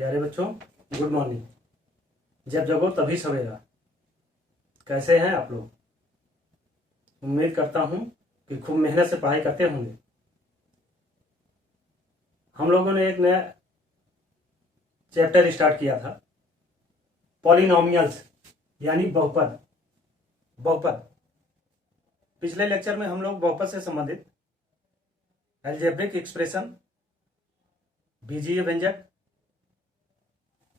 प्यारे बच्चों, good morning. जब जगो तभी सवेरा। कैसे हैं आप लोग? उम्मीद करता हूं कि खूब मेहनत से पढ़ाई करते होंगे। हम लोगों ने एक नया चैप्टर स्टार्ट किया था, पॉलिनोमियल्स यानी बहुपद। बहुपद पिछले लेक्चर में हम लोग बहुपद से संबंधित अलजेब्रिक एक्सप्रेशन, बीजीय व्यंजक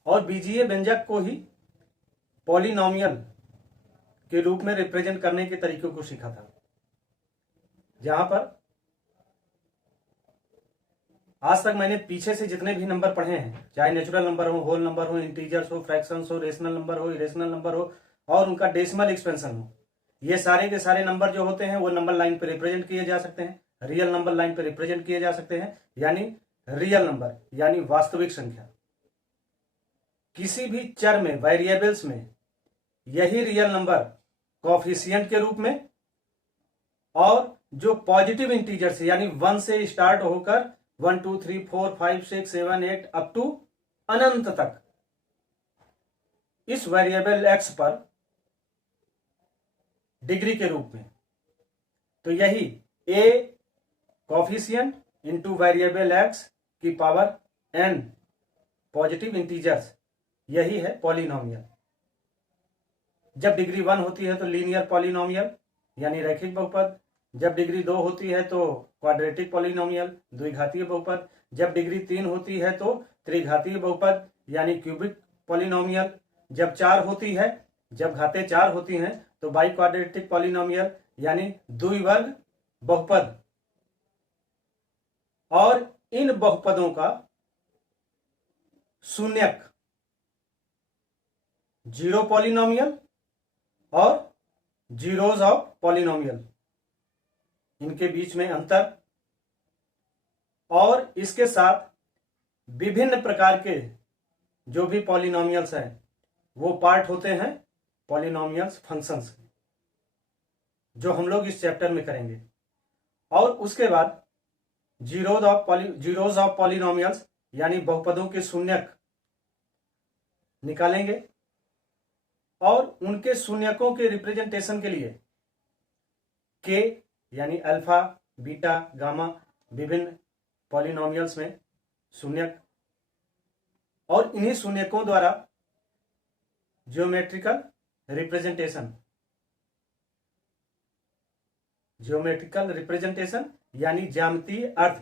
और बीजीय व्यंजक को ही पॉलिनोमियल के रूप में रिप्रेजेंट करने के तरीकों को सीखा था, जहां पर आज तक मैंने पीछे से जितने भी नंबर पढ़े हैं, चाहे नेचुरल नंबर हो, होल नंबर हो, इंटीजर्स हो, फ्रैक्शंस हो, रेशनल नंबर हो, इरेशनल नंबर हो और उनका डेसिमल एक्सपेंशन हो, ये सारे के सारे नंबर जो होते हैं वो नंबर लाइन पर रिप्रेजेंट किए जा सकते हैं, रियल नंबर लाइन पर रिप्रेजेंट किए जा सकते हैं, यानी रियल नंबर यानी वास्तविक संख्या। किसी भी चर में, वेरिएबल्स में यही रियल नंबर कोएफिशिएंट के रूप में, और जो पॉजिटिव इंटीजर्स यानी 1 से स्टार्ट होकर 1 2 3 4 5 6 7 8 अप टू अनंत तक इस वेरिएबल एक्स पर डिग्री के रूप में। तो यही ए कोएफिशिएंट इंटू वेरिएबल एक्स की पावर n पॉजिटिव इंटीजर्स, यही है पॉलिनोमियल। जब डिग्री 1 होती है तो लीनियर पॉलिनोमियल यानी रैखिक बहुपद, जब डिग्री 2 होती है तो क्वाड्रेटिक पॉलिनोमियल द्विघातीय बहुपद, जब डिग्री 3 होती है तो त्रिघातीय बहुपद यानी क्यूबिक पॉलिनोमियल, जब 4 होती है, जब घातें 4 होती हैं तो बाई क्वाड्रेटिक पॉलिनोमियल यानी द्विवर्ग बहुपद। और इन बहुपदों का शून्यक जीरो पॉलिनोमियल और जीरोज ऑफ पॉलिनोमियल, इनके बीच में अंतर, और इसके साथ विभिन्न प्रकार के जो भी पॉलिनोमियल्स हैं वो पार्ट होते हैं पॉलिनोमियल्स फंक्शंस के, जो हम लोग इस चैप्टर में करेंगे। और उसके बाद जीरोज ऑफ पॉलिनोमियल्स यानी बहुपदों के शून्यक निकालेंगे, और उनके शून्यकों के रिप्रेजेंटेशन के लिए के यानी अल्फा, बीटा, गामा, विभिन्न पॉलिनोमियल्स में शून्यक, और इन्हीं शून्यकों द्वारा ज्योमेट्रिकल रिप्रेजेंटेशन यानी ज्यामितीय अर्थ,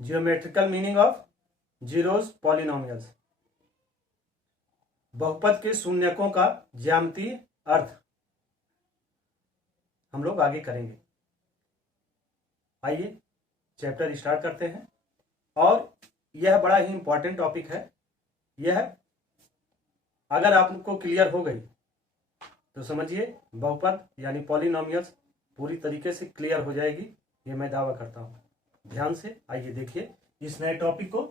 geometrical meaning of zeros polynomials, बहुपद के शून्यकों का ज्यामितीय अर्थ हम लोग आगे करेंगे। आइए चैप्टर स्टार्ट करते हैं। और यह बड़ा ही इंपॉर्टेंट टॉपिक है। यह अगर आपको क्लियर हो गई तो समझिए बहुपद यानी पॉलिनोमियल्स पूरी तरीके से क्लियर हो जाएगी, ये मैं दावा करता हूं। ध्यान से आइए देखिए इस नए टॉपिक को,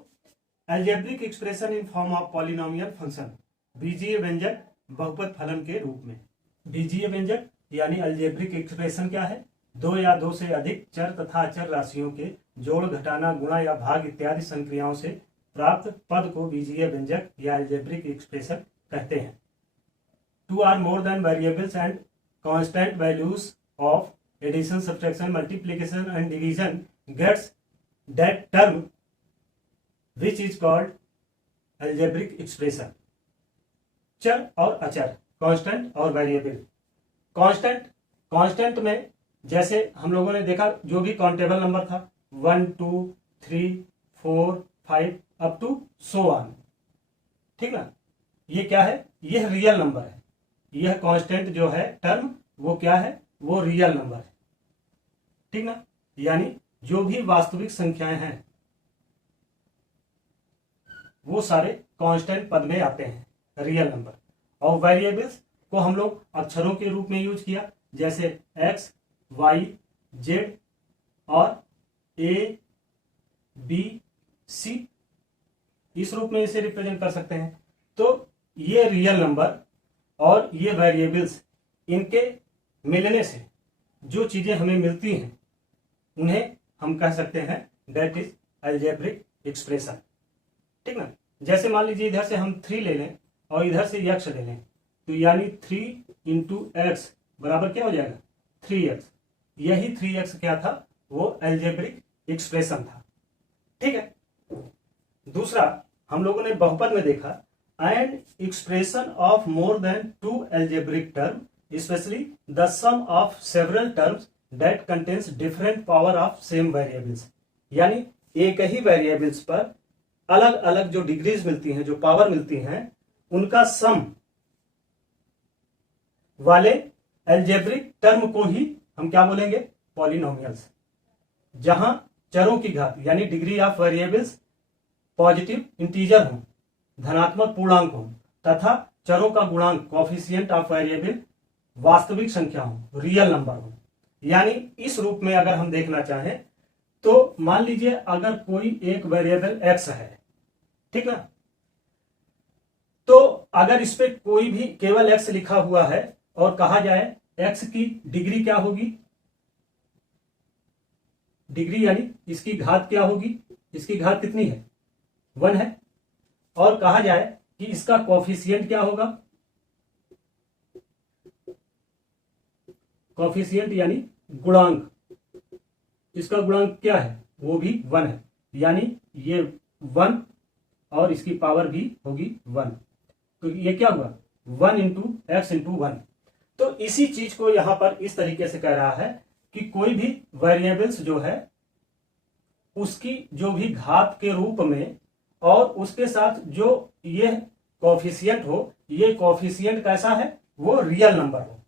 algebraic expression in form of polynomial function, बीजीय व्यंजक बहुपद फलन के रूप में। बीजीय व्यंजक यानी अलजेब्रिक एक्सप्रेशन क्या है? दो या दो से अधिक चर तथा अचर राशियों के जोड़, घटाना, गुणा या भाग इत्यादि संक्रियाओं से प्राप्त पद को बीजीय व्यंजक या अलजेब्रिक एक्सप्रेशन कहते हैं। Two or more than variables and constant values of addition, subtraction, multiplication and division gets that term which is called algebraic expression. चर और अचर, कांस्टेंट और वेरिएबल। कांस्टेंट में जैसे हम लोगों ने देखा जो भी काउंटेबल नंबर था 1 2 3 4 5 अप टू सो ऑन, ठीक ना, ये क्या है? यह रियल नंबर है। यह कांस्टेंट जो है टर्म वो क्या है? वो रियल नंबर है, ठीक ना, यानी जो भी वास्तविक संख्याएं हैं वो सारे कांस्टेंट पद में आते हैं, रियल नंबर। और वेरिएबल्स को हम लोग अक्षरों के रूप में यूज किया, जैसे x, y, z और a, b, c, इस रूप में इसे रिप्रेजेंट कर सकते हैं। तो ये रियल नंबर और ये वेरिएबल्स, इनके मिलने से जो चीजें हमें मिलती हैं उन्हें हम कह सकते हैं दैट इज अलजेब्रिक एक्सप्रेशन, ठीक ना। जैसे मान लीजिए इधर से हम 3 ले लें और इधर से x ले लें, तो यानी 3 इंटू एक्स बराबर क्या हो जाएगा 3x। यही 3x क्या था, वो एल्जेब्रिक एक्सप्रेशन था। ठीक है। दूसरा हम लोगों ने बहुपद में देखा, and expression of more than 2 algebraic term specially the sum of several terms that contains different power of same variables. यानी एक ही वेरिएबल्स पर अलग अलग जो डिग्रीज मिलती हैं, जो पावर मिलती हैं, उनका सम वाले एल्जेब्रिक टर्म को ही हम क्या बोलेंगे, पॉलिनोमियल्स। जहां चरों की घात यानी degree of variables positive integer हो, धनात्मक पूर्णांक हो, तथा चरों का गुणांक कोफिशिएंट ऑफ वेरिएबल वास्तविक संख्या हो, रियल नंबर हो। यानी इस रूप में अगर हम देखना चाहें तो मान लीजिए अगर कोई एक वेरिएबल x है, ठीक ना, तो अगर इस पे कोई भी केवल x लिखा हुआ है और कहा जाए x की डिग्री क्या होगी, डिग्री यानी इसकी घात क्या होगी, इसकी घात कितनी है 1 है, और कहा जाए कि इसका कोफिशिएंट क्या होगा, कोफिशिएंट यानी गुणांक, इसका गुणांक क्या है, वो भी 1 है, यानी ये 1 और इसकी पावर भी होगी 1, तो ये क्या हुआ 1 इंटू एक्स इंटू 1। तो इसी चीज को यहां पर इस तरीके से कह रहा है कि कोई भी वेरिएबल्स जो है उसकी जो भी घात के रूप में और उसके साथ जो ये कोफिशिएंट हो, ये कोफिशिएंट कैसा है, वो रियल नंबर हो,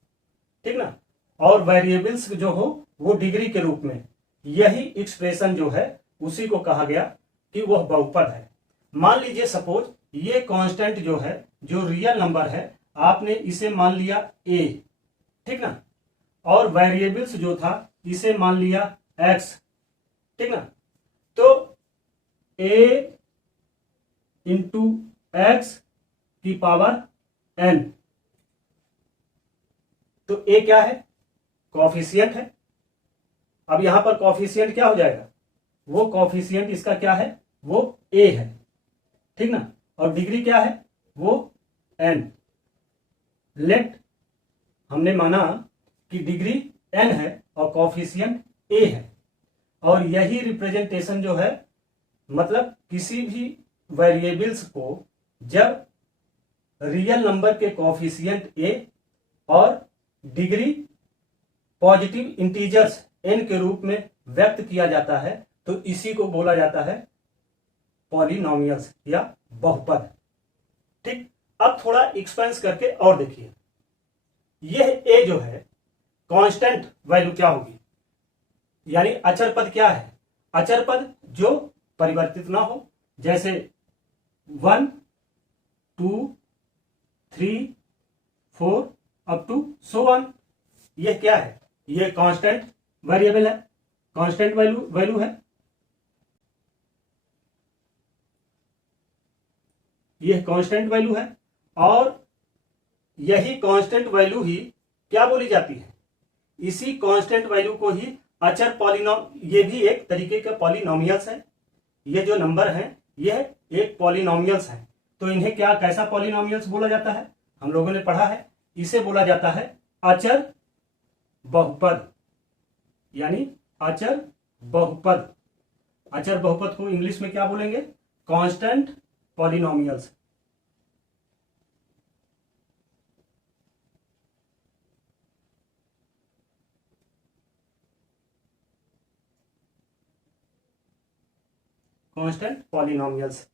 ठीक ना, और वेरिएबल्स जो हो वो डिग्री के रूप में। यही एक्सप्रेशन जो है उसी को कहा गया कि वह बहुपद है। मान लीजिए सपोज ये कांस्टेंट जो है, जो रियल नंबर है, आपने इसे मान लिया a, ठीक ना, और वेरिएबल्स जो था इसे मान लिया x, ठीक ना, तो a इंटू एक्स की पावर n, तो a क्या है, कोफिशिएंट है। अब यहां पर कोफिशिएंट क्या हो जाएगा, वो कोफिशिएंट इसका क्या है, वो a है, ठीक ना, और डिग्री क्या है, वो n। लेट हमने माना कि डिग्री n है और कोफिशिएंट a है, और यही रिप्रेजेंटेशन जो है, मतलब किसी भी वेरिएबल्स को जब रियल नंबर के कोफिशिएंट a और डिग्री पॉजिटिव इंटीजर्स n के रूप में व्यक्त किया जाता है, तो इसी को बोला जाता है पॉलिनोमियल्स या बहुपद। ठीक। अब थोड़ा एक्सपेंस करके और देखिए, यह a जो है कांस्टेंट वैल्यू क्या होगी, यानी अचर पद क्या है, अचर पद जो परिवर्तित ना हो, जैसे 1 2 3 4 अप टू सो ऑन। यह क्या है, यह कांस्टेंट वेरिएबल है, कांस्टेंट वैल्यू है, यह कांस्टेंट वैल्यू है, और यही कांस्टेंट वैल्यू ही क्या बोली जाती है, इसी कांस्टेंट वैल्यू को ही अचर ये भी एक तरीके का पॉलिनोमियल्स है। ये जो नंबर है यह एक पॉलिनोमियल्स है, तो इन्हें क्या कैसा पॉलिनोमियल्स बोला जाता है, हम लोगों ने पढ़ा है, इसे बोला जाता है अचर बहुपद, यानी अचर बहुपद। अचर बहुपद को इंग्लिश में क्या बोलेंगे, कांस्टेंट पॉलिनोमियल्स। कांस्टेंट पॉलिनोमियल्स,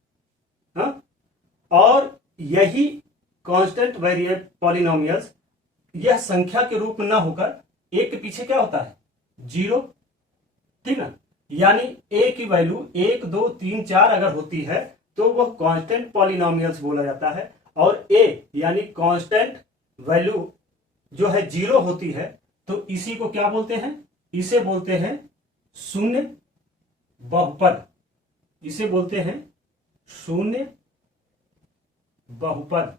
हाँ, और यही कांस्टेंट वेरिएबल पॉलिनोमियल्स यह संख्या के रूप में ना होकर एक के पीछे क्या होता है 0, ठीक ना, यानी a की वैल्यू 1 2 3 4 अगर होती है तो वह कांस्टेंट पॉलिनोमियल्स बोला जाता है, और a यानी कांस्टेंट वैल्यू जो है 0 होती है, तो इसी को क्या बोलते हैं, इसे बोलते हैं शून्य बहुपद, इसे बोलते हैं शून्य बहुपद।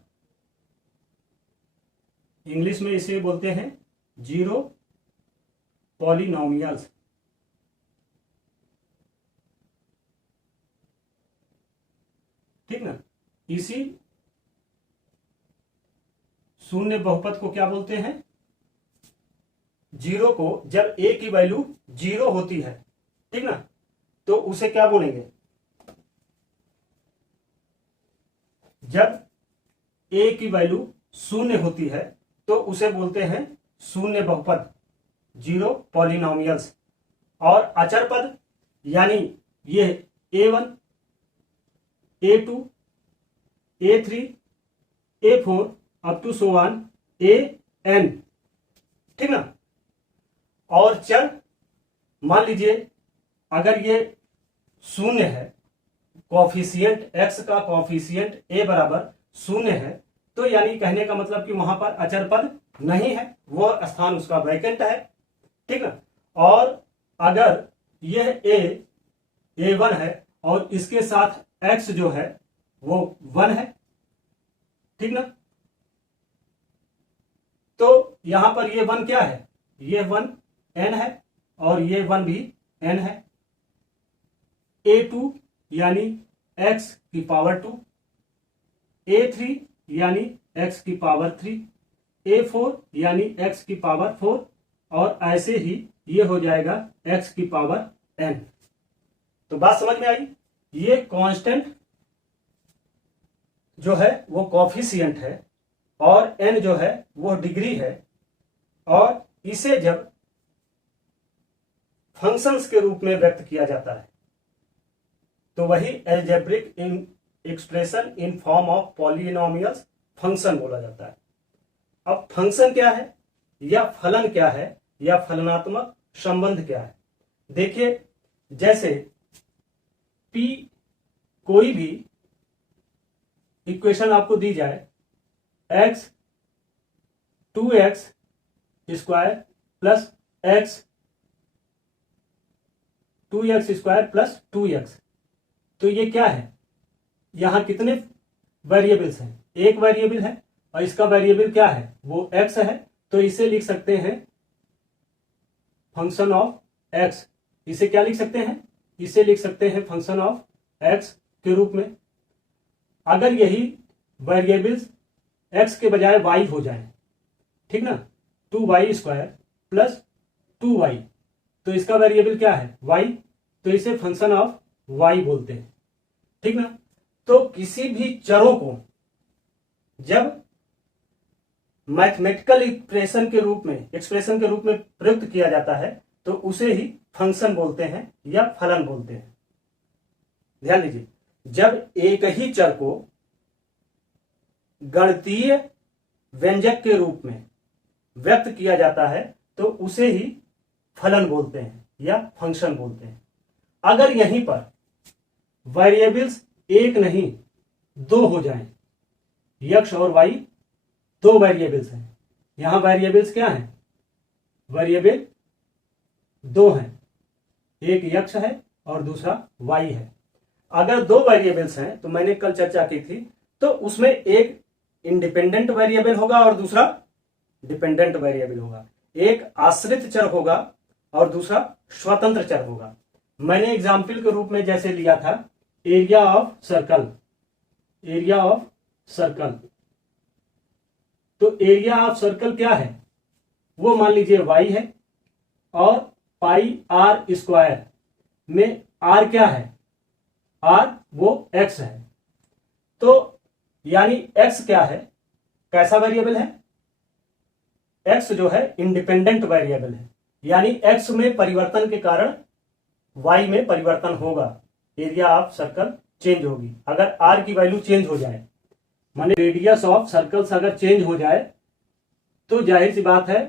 इंग्लिश में इसे बोलते हैं जीरो पॉलिनोमियल्स। ठीक ना। इसी शून्य बहुपद को क्या बोलते हैं, जीरो को जब ए की वैल्यू जीरो होती है, ठीक ना, तो उसे क्या बोलेंगे, जब ए की वैल्यू शून्य होती है तो उसे बोलते हैं शून्य बहुपद, जीरो पॉलिनोमियल्स। और अचर पद यानी ये A1, A2, A3, A4 up to so on AN, ठीक ना। और चर मान लीजिए अगर ये शून्य है, कॉफिशिएंट x का कॉफिशिएंट a बराबर शून्य है, तो यानी कहने का मतलब कि वहां पर अचर पद नहीं है, वो स्थान उसका वैकेंट है, ठीक ना। और अगर यह A1 है और इसके साथ x जो है वो 1 है, ठीक ना, तो यहां पर ये 1 क्या है, ये 1 n है और ये 1 भी n है। A2 यानी x की पावर 2, A3 यानी x की पावर 3, A4 यानी x की पावर 4, और ऐसे ही ये हो जाएगा x की पावर n। तो बात समझ में आई। ये कांस्टेंट जो है वो कॉफिशिएंट है और n जो है वो डिग्री है, और इसे जब फंक्शंस के रूप में व्यक्त किया जाता है तो वही algebraic expression in form of polynomials function बोला जाता है। अब फंक्शन क्या है या फलन क्या है या फलनात्मक संबंध क्या है, देखिए जैसे p कोई भी इक्वेशन आपको दी जाए, x 2x square plus x 2x square plus 2x, तो ये क्या है, यहां कितने वेरिएबल्स हैं, एक वेरिएबल है और इसका वेरिएबल क्या है, वो x है, तो इसे लिख सकते हैं फंक्शन ऑफ x। इसे क्या लिख सकते हैं, इसे लिख सकते हैं फंक्शन ऑफ x के रूप में। अगर यही वेरिएबल्स x के बजाय y हो जाए, ठीक ना, 2y स्क्वायर प्लस 2y, तो इसका वेरिएबल क्या है y, तो इसे फंक्शन ऑफ y बोलते हैं, ठीक ना। तो किसी भी चरों को जब मैथमेटिकल एक्सप्रेशन के रूप में प्रयुक्त किया जाता है तो उसे ही फंक्शन बोलते हैं या फलन बोलते हैं। ध्यान दीजिए, जब एक ही चर को गणितीय व्यंजक के रूप में व्यक्त किया जाता है तो उसे ही फलन बोलते हैं या फंक्शन बोलते हैं। अगर यहीं पर वेरिएबल्स एक नहीं दो हो जाएं, x और y दो वेरिएबल्स हैं, यहां वेरिएबल्स क्या हैं, वेरिएबल दो हैं, एक x है और दूसरा y है। अगर दो वेरिएबल्स हैं तो मैंने कल चर्चा की थी, तो उसमें एक इंडिपेंडेंट वेरिएबल होगा और दूसरा डिपेंडेंट वेरिएबल होगा, एक आश्रित चर होगा और दूसरा स्वतंत्र चर होगा। मैंने एग्जाम्पल के रूप में जैसे लिया था area of circle, area of circle, तो एरिया ऑफ सर्कल क्या है, वो मान लीजिए y है और पाई आर स्क्वायर में r क्या है, r वो x है, तो यानी x क्या है, कैसा वेरिएबल है, x जो है इंडिपेंडेंट वेरिएबल है, यानी x में परिवर्तन के कारण y में परिवर्तन होगा, एरिया ऑफ सर्कल चेंज होगी। अगर r की वैल्यू चेंज हो जाए, माने रेडियस ऑफ सर्कल्स अगर चेंज हो जाए, तो जाहिर सी बात है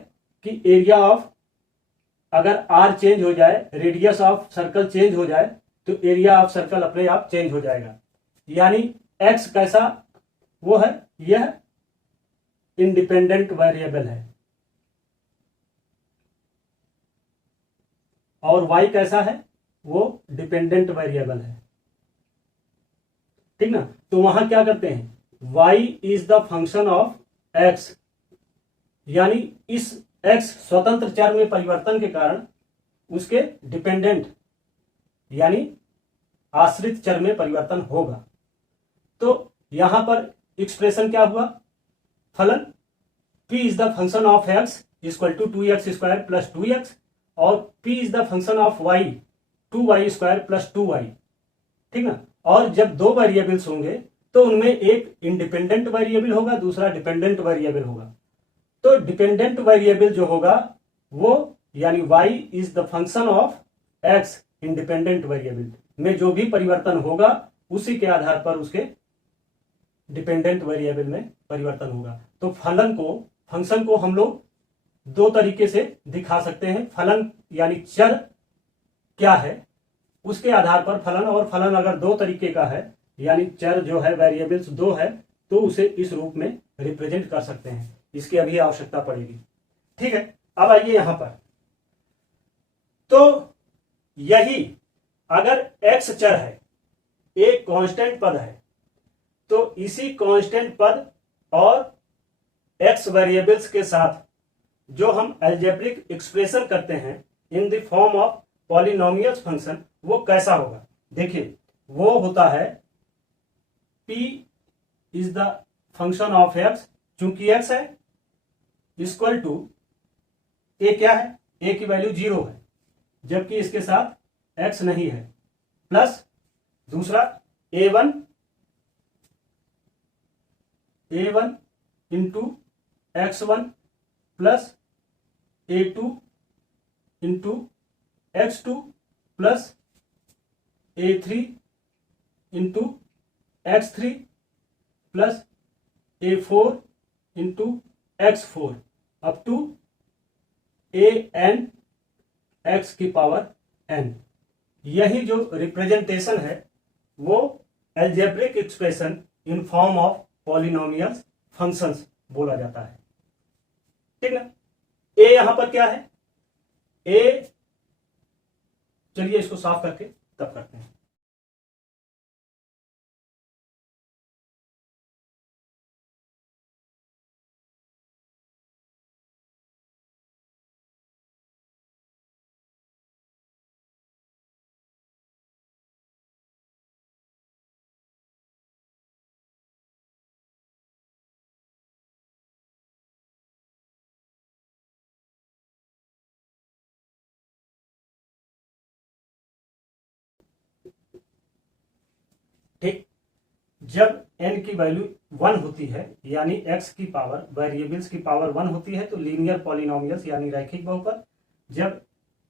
कि एरिया ऑफ, अगर r चेंज हो जाए, रेडियस ऑफ सर्कल चेंज हो जाए, तो एरिया ऑफ सर्कल अपने आप चेंज हो जाएगा। यानी x कैसा वो है, यह इंडिपेंडेंट वेरिएबल है, और y कैसा है, वो डिपेंडेंट वेरिएबल है, ठीक ना। तो वहां क्या करते हैं, y is the function of x, यानी इस x स्वतंत्र चर में परिवर्तन के कारण उसके डिपेंडेंट यानी आश्रित चर में परिवर्तन होगा। तो यहां पर एक्सप्रेशन क्या हुआ, फलन p is the function of x equal to 2x² plus 2x और p is the function of y 2y² plus 2y, ठीक ना। और जब दो वेरिएबल्स होंगे तो उनमें एक इंडिपेंडेंट वेरिएबल होगा, दूसरा डिपेंडेंट वेरिएबल होगा। तो डिपेंडेंट वेरिएबल जो होगा वो यानी y is the function of x, independent variable में जो भी परिवर्तन होगा उसी के आधार पर उसके डिपेंडेंट वेरिएबल में परिवर्तन होगा। तो फंक्शन को हम लोग दो तरीके से दिखा सकते हैं। फलन यानी चर क्या है उसके आधार पर फलन, और फलन अगर दो तरीके का है यानी चर जो है वेरिएबल्स दो है तो उसे इस रूप में रिप्रेजेंट कर सकते हैं। इसकी अभी आवश्यकता पड़ेगी, ठीक है। अब आइए यहां पर, तो यही अगर x चर है, एक कांस्टेंट पद है, तो इसी कांस्टेंट पद और x वेरिएबल्स के साथ जो हम अलजेब्रिक एक्सप्रेशन करते हैं in the form of polynomials function, वो कैसा होगा। देखिए वो होता है p is the function of x, चूंकि x है, इक्वल टू a क्या है, a की वैल्यू 0 है जबकि इसके साथ x नहीं है, प्लस दूसरा a1 into x1 plus a2 into x2 plus a3 into x3 plus a4 into x4 up to an x की पावर n। यही जो रिप्रेजेंटेशन है वो algebraic expression in form of polynomials functions बोला जाता है, ठीक ना। a यहां पर क्या है, a, चलिए इसको साफ करके तब करते हैं। ठीक, जब n की वैल्यू 1 होती है यानी x की पावर वेरिएबल्स की पावर 1 होती है तो लीनियर पॉलिनोमियल्स यानी रैखिक बहुपद। जब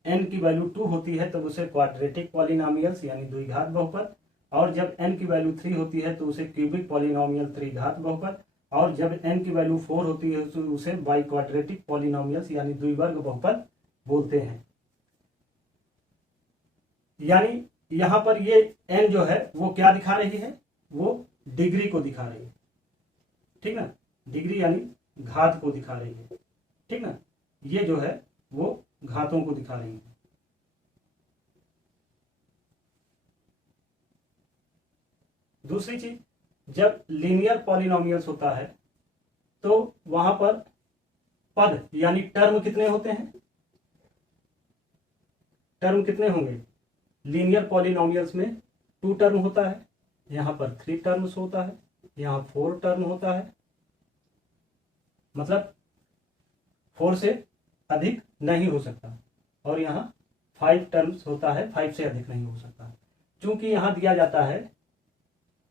n की वैल्यू 2 होती है तब उसे क्वाड्रेटिक पॉलिनोमियल्स यानी द्विघात बहुपद। और जब n की वैल्यू 3 होती है तो उसे क्यूबिक पॉलिनोमियल त्रिघात बहुपद। और जब n की वैल्यू 4 होती है तो उसे बाई क्वाड्रेटिक पॉलिनोमियल्स यानी द्विवर्ग बहुपद बोलते हैं। यानी यहां पर ये n जो है वो क्या दिखा रही है, वो डिग्री को दिखा रही है, ठीक ना। डिग्री यानी घात को दिखा रही है, ठीक ना। ये जो है वो घातों को दिखा रही है। दूसरी चीज, जब लीनियर पॉलिनोमियल्स होता है तो वहां पर पद यानी टर्म कितने होते हैं, टर्म कितने होंगे। लीनियर पॉलिनोमियल्स में 2 टर्म होता है, यहां पर 3 टर्म्स होता है, यहां 4 टर्म होता है, मतलब 4 से अधिक नहीं हो सकता। और यहां 5 टर्म्स होता है, 5 से अधिक नहीं हो सकता। चूंकि यहां दिया जाता है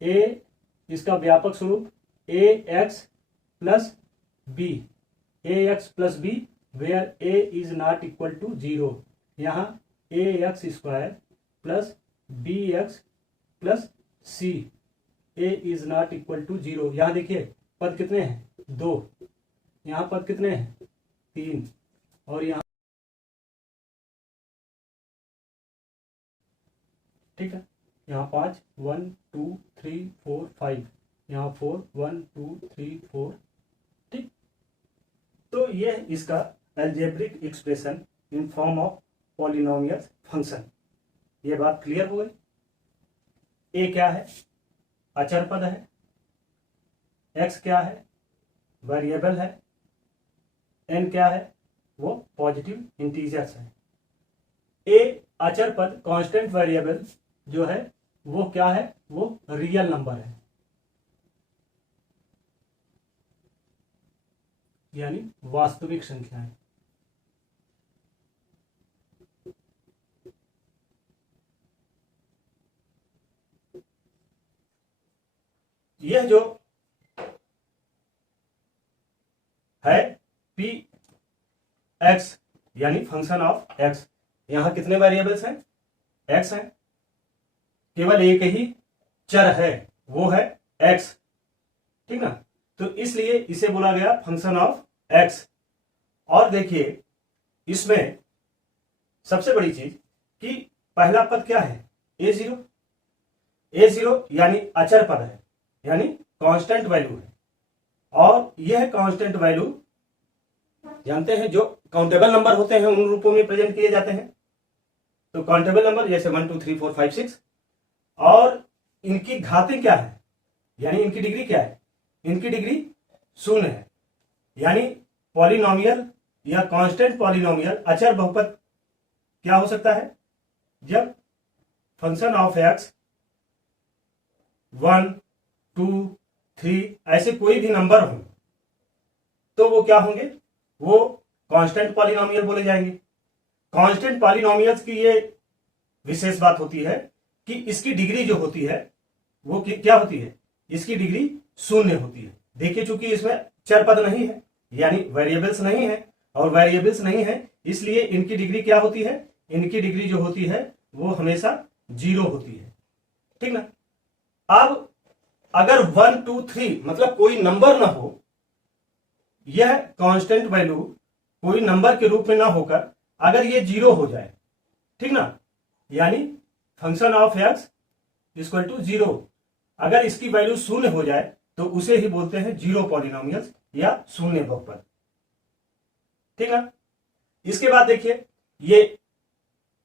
a, इसका व्यापक स्वरूप ax plus b, ax plus b where a is not equal to 0। यहाँ ax square plus bx plus c, a is not equal to 0। यहाँ देखिए पद कितने हैं, 2, यहाँ पद कितने हैं, 3, और यहाँ, ठीक है, यहाँ 5, 1 2 3 4 5, यहाँ 4 1 2 3 4, ठीक। तो ये इसका algebraic expression in form of polynomial function. ये बात क्लियर हो गई। ए क्या है, अचर पद है, एक्स क्या है, वेरिएबल है, एन क्या है, वो पॉजिटिव इंटीजर्स है। ए अचर पद कांस्टेंट वेरिएबल जो है वो क्या है, वो रियल नंबर है, यानी वास्तविक संख्याएं। यह जो है पी एक्स यानी फंक्शन ऑफ एक्स, यहां कितने वेरिएबल्स हैं? एक्स हैं, केवल एक ही चर है, वो है एक्स, ठीक ना। तो इसलिए इसे बोला गया फंक्शन ऑफ एक्स। और देखिए इसमें सबसे बड़ी चीज कि पहला पद क्या है? a0। a0 यानी अचर पद है, यानी कांस्टेंट वैल्यू है। और यह कांस्टेंट वैल्यू जानते हैं जो काउंटेबल नंबर होते हैं उन रूपों में प्रेजेंट किए जाते हैं। तो काउंटेबल नंबर जैसे 1 2 3 4 5 6, और इनकी घातें क्या है, यानी इनकी डिग्री क्या है? इनकी डिग्री 0 है। यानी पॉलिनोमियल या कांस्टेंट पॉलिनोमियल अचर बहुपद क्या हो सकता है? जब फंक्शन ऑफ एक्स 1 2 3 ऐसे कोई भी नंबर हो तो वो क्या होंगे? वो कांस्टेंट पॉलिनोमियल बोले जाएंगे। कांस्टेंट पॉलिनोमियल्स की ये विशेष बात होती है कि इसकी डिग्री जो होती है वो क्या होती है? इसकी डिग्री 0 होती है। देखिए चूंकि इसमें चर पद नहीं है, यानी वेरिएबल्स नहीं है, और वेरिएबल्स नहीं है इसलिए इनकी डिग्री क्या होती है? इनकी डिग्री जो होती है वो हमेशा 0 होती है, ठीक ना। अब अगर 1 2 3 मतलब कोई नंबर ना हो, यह कांस्टेंट वैल्यू कोई नंबर के रूप में ना होकर अगर ये 0 हो जाए, ठीक ना, यानी function of x equal to 0, अगर इसकी वैल्यू 0 हो जाए तो उसे ही बोलते हैं जीरो पॉलिनोमियल्स या शून्य बहुपद, ठीक है। इसके बाद देखिए ये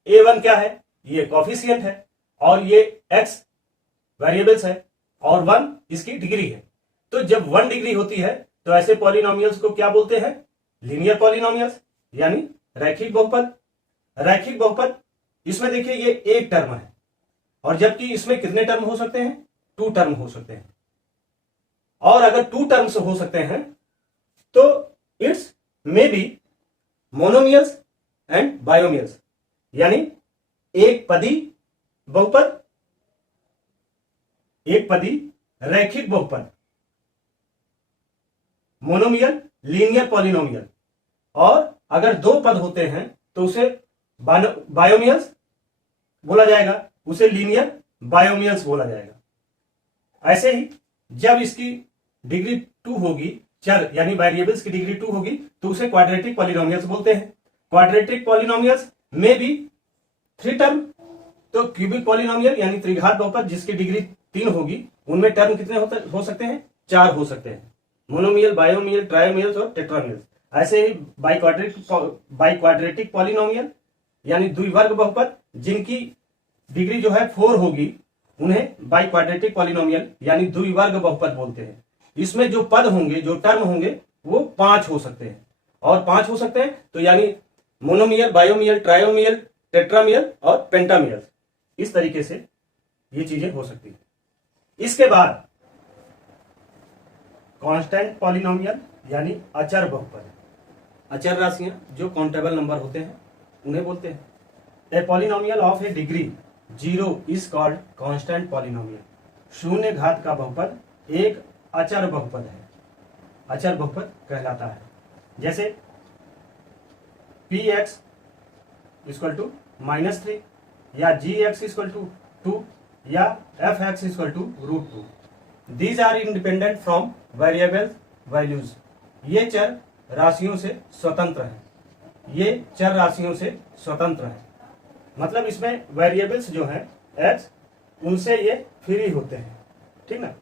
a1 क्या है? ये कॉफिशिएंट है, और ये x वेरिएबल्स है, और 1 इसकी डिग्री है। तो जब 1 डिग्री होती है तो ऐसे पॉलिनोमियल्स को क्या बोलते हैं? लीनियर पॉलिनोमियल्स, यानी रैखिक बहुपद। रैखिक बहुपद इसमें देखिए ये एक टर्म है, और जबकि इसमें कितने टर्म हो सकते हैं? 2 टर्म हो सकते हैं। और अगर 2 टर्म्स हो सकते हैं तो it's may be monomials and binomials, यानी एक पदी बहुपद, एक पदी रैखिक बहुपद, मोनोमियल लीनियर पॉलिनोमियल। और अगर 2 पद होते हैं तो उसे बायोमियल्स बोला जाएगा, उसे लीनियर बायोमियल्स बोला जाएगा। ऐसे ही जब इसकी डिग्री 2 होगी, चर यानी वेरिएबल्स की डिग्री 2 होगी, तो उसे क्वाड्रेटिक पॉलिनोमियल्स बोलते हैं। क्वाड्रेटिक पॉलिनोमियल्स में भी 3 टर्म, तो क्यूबिक पॉलिनोमियल यानी त्रिघात बहुपद जिसकी डिग्री 3 होगी, उनमें टर्म कितने हो सकते हैं? 4 हो सकते हैं। मोनोमियल, बायोमियल, ट्रायोमियल्स और टेट्रामियल्स। ऐसे ही बाइक्वाड्रेटिक पॉलिनोमियल यानी द्विवर्ग बहुपद जिनकी डिग्री जो है 4 होगी, उन्हें बाइक्वाड्रेटिक पॉलिनोमियल यानी द्विवर्ग बहुपद बोलते हैं। इसमें जो पद होंगे, जो टर्म होंगे, वो 5 हो सकते हैं, और 5 हो सकते हैं तो यानी मोनोमियल, बायोमियल, ट्रायोमियल, टेट्रामियल और पेंटामियल। इस तरीके से ये चीजें हो सकती है। इसके बाद कांस्टेंट पॉलिनोमियल यानी अचर बहुपद। अचर राशियां जो काउंटेबल नंबर होते हैं उन्हें बोलते हैं। A polynomial of A degree 0 is called constant polynomial. शून्य घात का बहुपद एक अचर बहुपद है, अचर बहुपद कहलाता है। जैसे px इक्वल टू -3 या gx इक्वल टू 2 या fx equal to √2। These are independent from variable values. ये चर राशियों से स्वतंत्र है, ये चर राशियों से स्वतंत्र है। मतलब इसमें वेरिएबल्स जो हैं x, उनसे ये फ्री होते हैं, ठीक ना।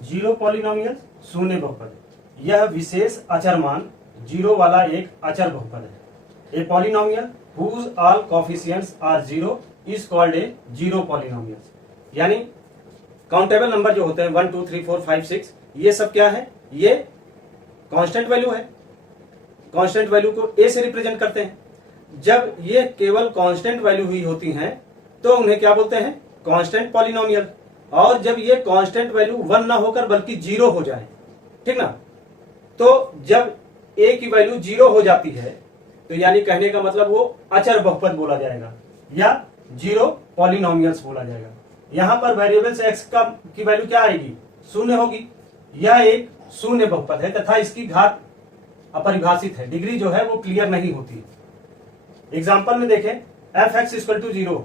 जीरो पॉलिनोमियल शून्य बहुपद, यह विशेष अचर मान 0 वाला एक अचर बहुपद है। A polynomial whose all coefficients are 0 is called a zero polynomial. यानी काउंटेबल नंबर जो होते हैं 1 2 3 4 5 6, ये सब क्या है? ये कांस्टेंट वैल्यू है। कांस्टेंट वैल्यू को ए से रिप्रेजेंट करते हैं। जब ये केवल कांस्टेंट वैल्यू हुई होती हैं तो उन्हें क्या बोलते हैं? Constant polynomial. और जब ये कांस्टेंट वैल्यू 1 ना होकर बल्कि 0 हो जाए, ठीक ना, तो जब a की वैल्यू 0 हो जाती है तो यानी कहने का मतलब वो अचर बहुपद बोला जाएगा या जीरो पॉलिनोमियल्स बोला जाएगा। यहां पर वेरिएबल्स x का की वैल्यू क्या आएगी, शून्य होगी। यह एक शून्य बहुपद है तथा इसकी घात अपरिभाषित है, डिग्री जो है वो क्लियर नहीं होती। एग्जाम्पल में देखें f(x = 0),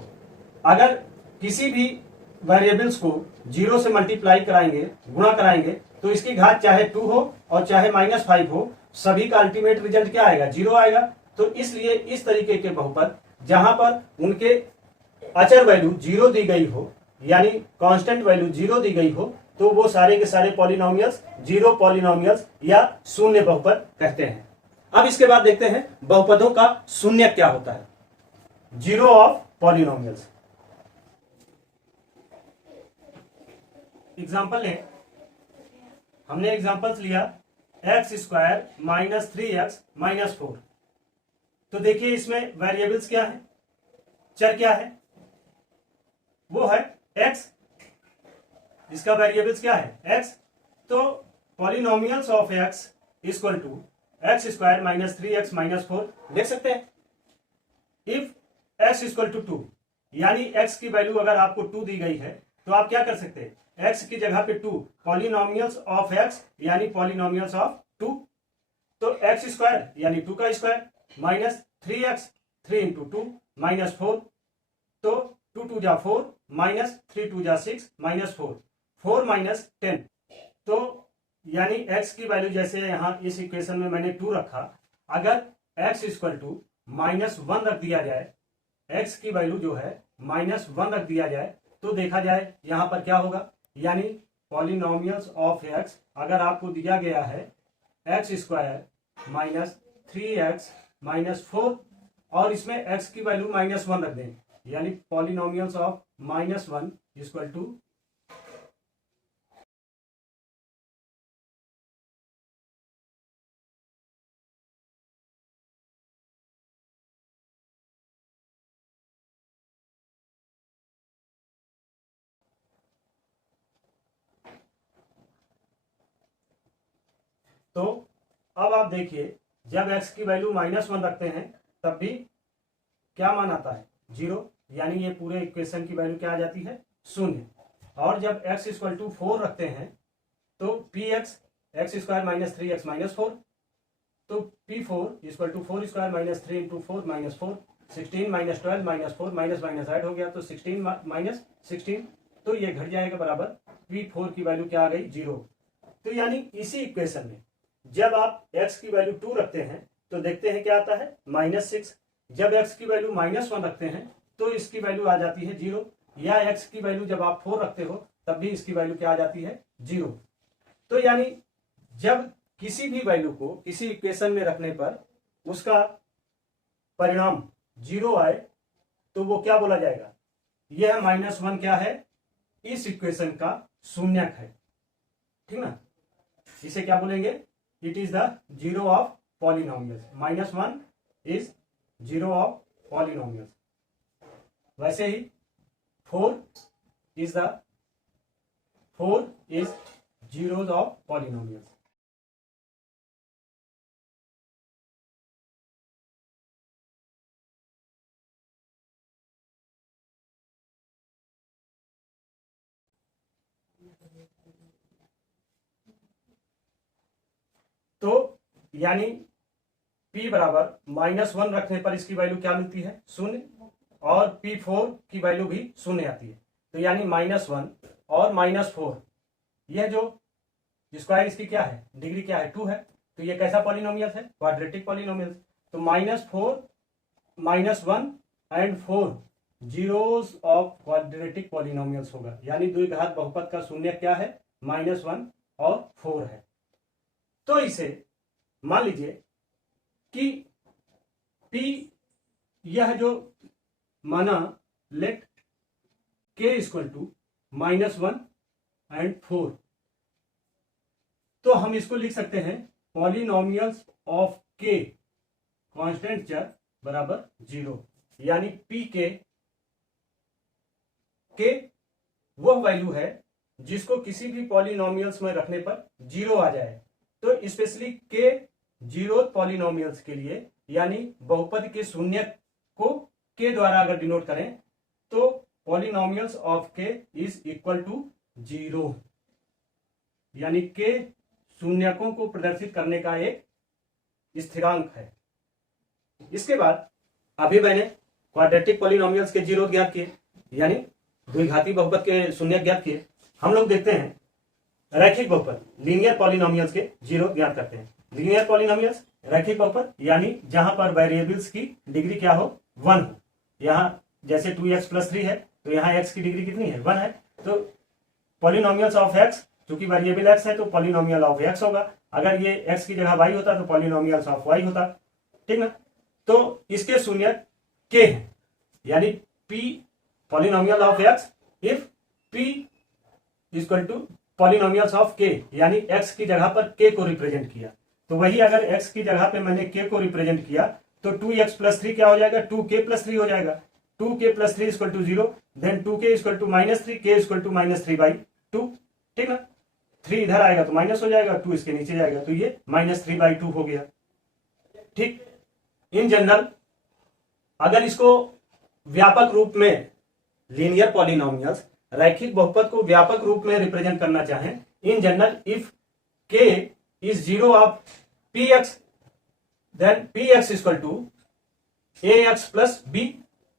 अगर किसी भी वेरिएबल्स को 0 से मल्टीप्लाई कराएंगे, गुणा कराएंगे, तो इसकी घात चाहे 2 हो और चाहे -5 हो, सभी का अल्टीमेट रिजल्ट क्या आएगा, 0 आएगा। तो इसलिए इस तरीके के बहुपद जहां पर उनके अचर वैल्यू 0 दी गई हो, यानी कांस्टेंट वैल्यू 0 दी गई हो, तो वो सारे के सारे पॉलिनोमियल्स जीरो पॉलिनोमियल्स या शून्य बहुपद कहते हैं। अब इसके बाद देखते हैं बहुपदों का शून्य क्या होता है, जीरो ऑफ पॉलिनोमियल्स। एग्जाम्पल लें, हमने एग्जाम्पल्स लिया x² - 3x - 4। तो देखिए इसमें वेरिएबल्स क्या है, चर क्या है, वो है x। इसका वेरिएबल्स क्या है, x। तो polynomials of x equal to x² - 3x - 4 देख सकते हैं। इफ x = 2, यानी x की वैल्यू अगर आपको 2 दी गई है तो आप क्या कर सकते हैं, x की जगह पे 2, पॉलिनोमियल्स ऑफ x यानी पॉलिनोमियल्स ऑफ 2। तो x² यानी 2 का स्क्वायर माइनस 3x, 3 × 2 -4, तो 2 2 जा 4 माइनस 3 2 जा 6 -4, 4 - 10। तो यानी x की वैल्यू जैसे यहां इस इक्वेशन में मैंने 2 रखा, अगर x = -1 रख दिया जाए, x की वैल्यू जो है -1 रख दिया जाए, तो देखा जाए यहां पर क्या होगा, यानी पॉलिनोमियल्स ऑफ x अगर आपको दिया गया है x² - 3x - 4 और इसमें x की वैल्यू -1 रख दें, यानी पॉलिनोमियल्स ऑफ -1 इक्वल टू तो अब आप देखिए जब x की वैल्यू -1 रखते हैं तब भी क्या मान आता है, 0, यानी ये पूरे इक्वेशन की वैल्यू क्या आ जाती है, शून्य। और जब x = 4 रखते हैं तो px x² - 3x - 4, तो p4 = 4² - 3 × 4 -4, 16 - 12 -4 माइनस ऐड हो गया, तो 16 - 16, तो ये घट जाएगा बराबर p4 की वैल्यू क्या आ गई, 0। तो यानी इसी इक्वेशन में जब आप x की वैल्यू 2 रखते हैं तो देखते हैं क्या आता है, -6। जब x की वैल्यू -1 रखते हैं तो इसकी वैल्यू आ जाती है 0, या x की वैल्यू जब आप 4 रखते हो तब भी इसकी वैल्यू क्या आ जाती है, 0। तो यानी जब किसी भी वैल्यू को किसी इक्वेशन में रखने पर उसका परिणाम 0 आए तो वो क्या बोला जाएगा, यह -1 क्या है, इस इक्वेशन का शून्यक है, ठीक ना। इसे क्या बोलेंगे, it is the zero of polynomials, -1 is zero of polynomials. वैसे ही 4 इज जीरोज ऑफ पॉलिनोमियल्स। तो यानी p बराबर -1 रखने पर इसकी वैल्यू क्या मिलती है, शून्य, और p4 की वैल्यू भी शून्य आती है। तो यानी -1 और -4, यह जो स्क्वायर इसकी क्या है, डिग्री क्या है, 2 है। तो ये कैसा पॉलिनोमियल है, क्वाड्रेटिक पॉलिनोमियल। तो -4 -1 and 4 zeros of quadratic polynomials होगा, यानी द्विघात बहुपद का शून्य क्या है, -1 और 4 है। तो इसे मान लीजिए कि p यह जो माना, लेट k = -1 एंड 4, तो हम इसको लिख सकते हैं पॉलिनोमियल्स ऑफ k कांस्टेंट चर बराबर 0, यानी p के वह वैल्यू है जिसको किसी भी पॉलिनोमियल्स में रखने पर 0 आ जाए। तो स्पेशली के जीरोथ पॉलिनोमियल्स के लिए, यानी बहुपद के शून्य को के द्वारा अगर डिनोट करें तो पॉलिनोमियल्स ऑफ के इज इक्वल टू 0, यानी के शून्यकों को प्रदर्शित करने का एक स्थिरांक है। इसके बाद अभी मैंने क्वाड्रेटिक पॉलिनोमियल्स के जीरो ज्ञात किए, यानी द्विघाती बहुपद के शून्य ज्ञात किए। हम लोग देखते हैं रैखिक बहुपद लीनियर पॉलिनोमियल्स के जीरो ज्ञात करते हैं। लीनियर पॉलिनोमियल्स रैखिक बहुपद, यानी जहां पर वेरिएबल्स की डिग्री क्या हो, 1 हो। यहां जैसे 2x + 3 है तो यहाँ x की डिग्री कितनी है, 1 है। तो पॉलिनोमियल्स ऑफ x, चूंकि वेरिएबल x है तो पॉलिनोमियल ऑफ x होगा। अगर ये x की जगह y होता तो पॉलिनोमियल्स ऑफ y होता, ठीक ना। तो इसके शून्य k है, यानी p polynomial of x if p equal to polynomials of k, यानी x की जगह पर k को रिप्रेजेंट किया। तो वही अगर x की जगह पे मैंने k को रिप्रेजेंट किया तो 2x + 3 क्या हो जाएगा, 2k + 3 हो जाएगा। 2k + 3 = 0, देन 2k = -3, k = -3/2, ठीक ना। 3 इधर आएगा तो माइनस हो जाएगा, 2 इसके नीचे जाएगा तो ये -3/2 हो गया, ठीक। इन जनरल अगर इसको व्यापक रूप में लीनियर पॉलिनोमियल्स रैखिक बहुपद को व्यापक रूप में रिप्रेजेंट करना चाहें, in general if k is 0 of px then px = ax + b,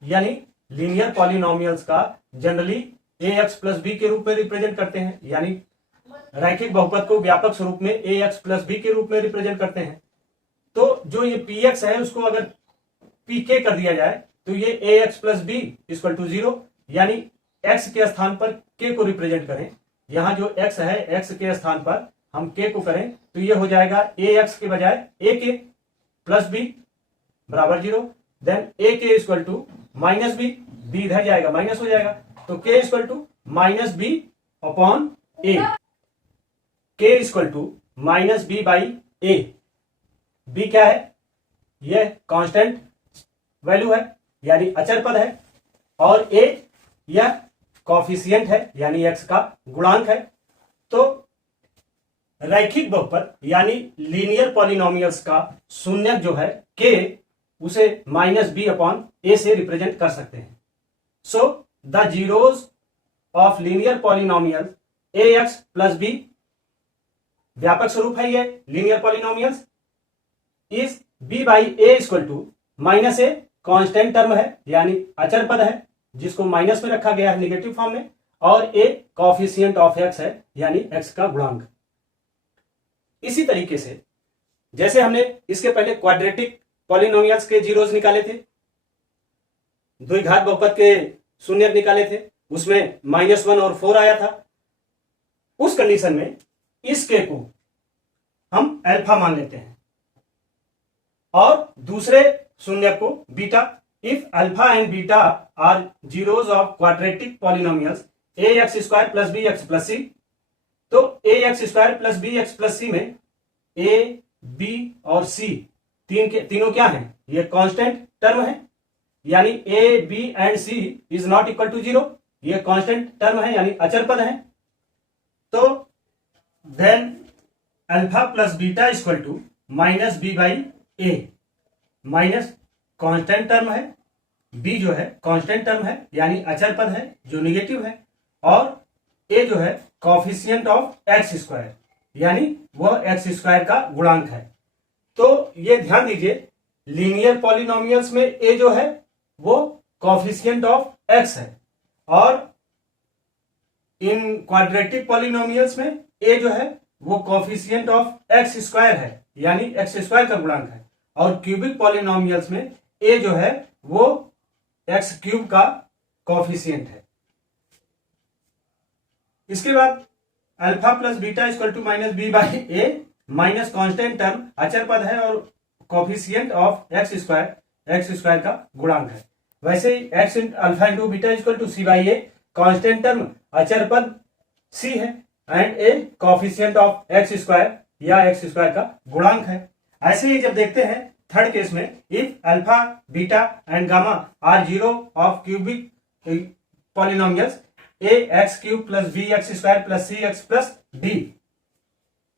यानी लीनियर पॉलिनोमियल्स का जनरली ax + b के रूप में रिप्रेजेंट करते हैं, यानी रैखिक बहुपद को व्यापक स्वरूप में ax + b के रूप में रिप्रेजेंट करते हैं। तो जो ये px है उसको अगर pk कर दिया जाए तो ये ax + b = 0, यानी x के स्थान पर k को रिप्रेजेंट करें। यहां जो x है x के स्थान पर हम k को करें तो ये हो जाएगा ax के बजाय ak + b = 0, then ak = -b, b इधर जाएगा माइनस हो जाएगा, तो k = -b/a, k = -b/a। b क्या है, यह कांस्टेंट वैल्यू है, यानी अचर पद है, और a यह कॉफिशिएंट है, यानी x का गुणांक है। तो रैखिक बहुपद यानी लीनियर पॉलिनोमियल्स का शून्यक जो है k, उसे -b/a से रिप्रेजेंट कर सकते हैं। So the zeros of linear polynomial ax + b, व्यापक स्वरूप है ये linear polynomials, is b/a = -a, constant term है, यानी अचर पद है जिसको माइनस में रखा गया है नेगेटिव फॉर्म में, और a कोएफिशिएंट ऑफ x है, यानी x का गुणांक। इसी तरीके से जैसे हमने इसके पहले क्वाड्रेटिक पॉलिनोमियल्स के जीरोज निकाले थे, द्विघात बहुपद के शून्य निकाले थे, उसमें -1 और 4 आया था। उस कंडीशन में इस k को हम अल्फा मान लेते हैं और दूसरे शून्य को beta. If alpha and beta are zeros of quadratic polynomials ax² + bx + c, तो ax² + bx + c में a, b और c तीनों क्या हैं, ये कांस्टेंट टर्म है, यानी a, b and c is not equal to 0, ये कांस्टेंट टर्म है, यानी अचर पद है। तो then alpha + beta = -b/a, minus constant term है, b जो है कांस्टेंट टर्म है, यानी अचर पद है जो निगेटिव है, और a जो है कोएफिशिएंट ऑफ x², यानी वह x² का गुणांक है। तो ये ध्यान दीजिए, लीनियर पॉलिनोमियल्स में a जो है वो कोएफिशिएंट ऑफ x है, और इन क्वाड्रेटिक पॉलिनोमियल्स में a जो है वो कोएफिशिएंट ऑफ x² है, यानी x² का गुणांक है, और क्यूबिक पॉलिनोमियल्स में a जो है वो x³ का कोएफिशिएंट है। इसके बाद alpha + beta = -b/a, minus constant term अचर पद है और कोएफिशिएंट ऑफ x² का गुणांक है। वैसे ही x alpha × beta = c/a, constant term अचर पद c है, and a coefficient of x² या x² का गुणांक है। ऐसे ही जब देखते हैं थर्ड केस में, if alpha, beta and gamma are zero of cubic polynomials ax³ + bx² + cx + d,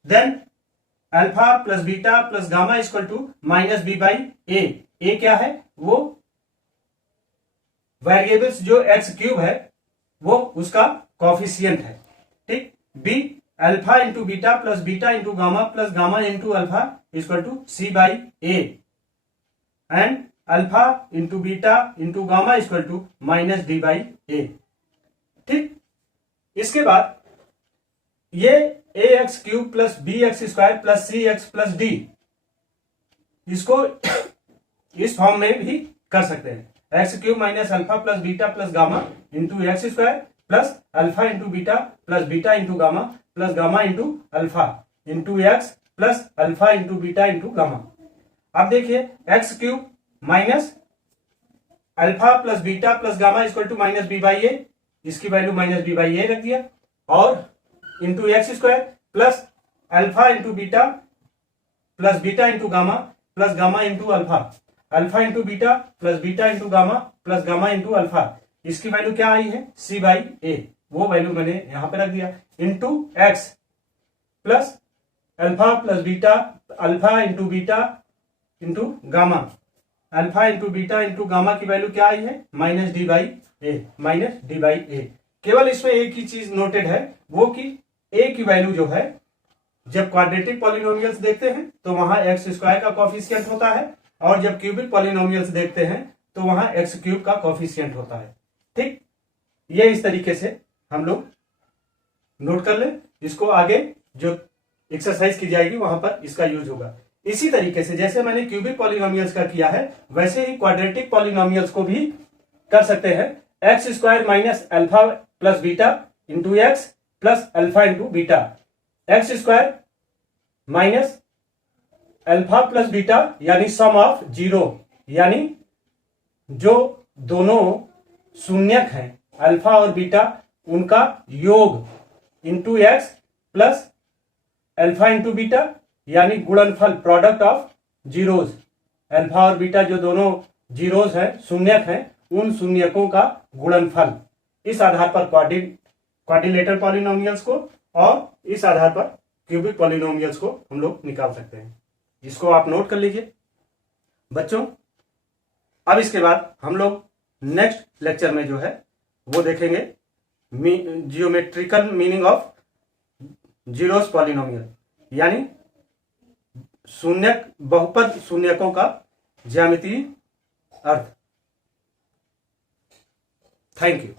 then alpha plus beta plus gamma equal to minus B by A क्या है? वो वेरिएबल्स जो एक्स क्यूब है वो उसका coefficient है। ठीक। B alpha into beta plus beta into gamma plus gamma into alpha equal to C by A and alpha into beta into gamma equal to minus D by A. ठीक। इसके बाद ये A X cube plus B X square plus C X plus D, इसको इस form में भी कर सकते हैं। X cube minus alpha plus beta plus gamma into X square plus alpha into beta plus beta into gamma plus gamma into alpha into X plus alpha into beta into gamma. अब देखिए X cube minus alpha plus beta plus gamma equal to minus B by A, इसकी value minus B by A रख दिया, और into X square plus alpha into beta plus beta into gamma plus gamma into alpha, alpha into beta plus beta into gamma plus gamma into alpha, इसकी value क्या आई है? सी by ए, वो value मैंने यहां पे रख दिया, into X plus alpha plus beta alpha into beta into gamma, alpha into beta into gamma की वैल्यू क्या आई है? Minus D by A, minus D by A. केवल इसमें एक ही चीज नोटेड है, वो कि ए की वैल्यू जो है जब क्वाड्रेटिक पॉलिनोमियल्स देखते हैं तो वहां एक्स स्क्वायर का कॉफिशिएंट होता है, और जब क्यूबिक पॉलिनोमियल्स देखते हैं तो वहां एक्स क्यूब का कॉफिशिएंट होता है। ठीक। ये इस तरीके से हम लोग नोट कर लें, इसको आगे जो एक्सरसाइज की जाएगी वहां पर इसका यूज होगा। इसी तरीके से जैसे मैंने क्यूबिक पॉलिनोमियल्स का किया है वैसे ही क्वाड्रेटिक पॉलिनोमियल्स को भी कर सकते हैं। X square minus alpha plus beta into X plus alpha into beta, x square minus alpha plus beta यानी सम ऑफ जीरो, यानी जो दोनों शून्यक हैं अल्फा और बीटा उनका योग into X plus alpha into beta यानी गुणनफल, प्रोडक्ट ऑफ जीरोज, अल्फा और बीटा जो दोनों जीरोज हैं शून्यक हैं उन शून्यकों का गुणनफल। इस आधार पर क्वाड्रिलेटरल पॉलिनोमियल्स को और इस आधार पर क्यूबिक पॉलिनोमियल्स को हम लोग निकाल सकते हैं। इसको आप नोट कर लीजिए बच्चों। अब इसके बाद हम लोग नेक्स्ट लेक्चर में जो है वो देखेंगे geometrical meaning of zeros polynomial, यानी शून्यक बहुपद शून्यकों का ज्यामितीय अर्थ। Thank you.